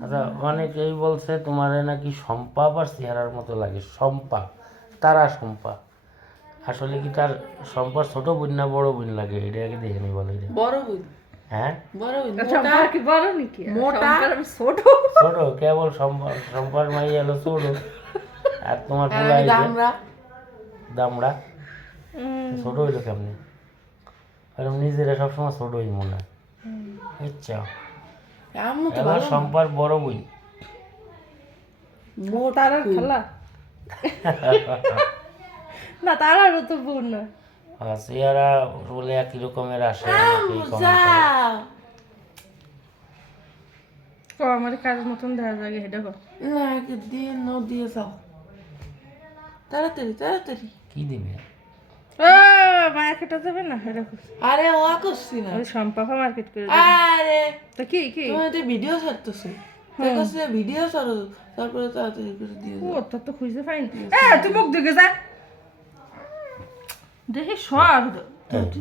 আচ্ছা, অনেকেই বলছে তোমার নাকি শম্পা আবার চেহারার মতো লাগে। শম্পা, তারা শম্পা, আসলে কি তার শম্পার ছোট বোন না বড় বোন লাগে? এটা আগে দেখে নি, বলো এটা। বড় বোন। হ্যাঁ, বড় বোন। শম্পা কি বড় নাকি? মোটা। শম্পার আমি ছোট। ছোট কেবল শম্পার মাই হলো ছোট, আর তোমার আর পোলা আমি এই যে দামড়া। দামড়া। ছোট হইলো কেমনি? আর নিজেরা সবসময় ছোট হই মনে হয়। আচ্ছা, আম্মু তো এবার ভালো না। শম্পার বড় বোন। তারার খালা না, তারারও তো বোন না। চেহারা বলে একই রকমের আসে, অনেকেই comment যা। ও আমার কাজের মতন দেখা যায় এটা কর। না দিয়ে দিয়ে যাও তাড়াতাড়ি তাড়াতাড়ি। কি দিবে? ও মার্কেট যাবে না এটা কর। আরে ও করছি না। ওই সম্পাফা মার্কেট করে আরে তো কি কি তুমি একটা ভিডিও ছাড়তেছো, তার কাছে ভিডিও ছাড়ো, তারপরে তাড়াতাড়ি করে দিয়ে ও দাও। তোর তো খুঁজতে পাইনি। তুই মুখ দেখে যা দেখি সব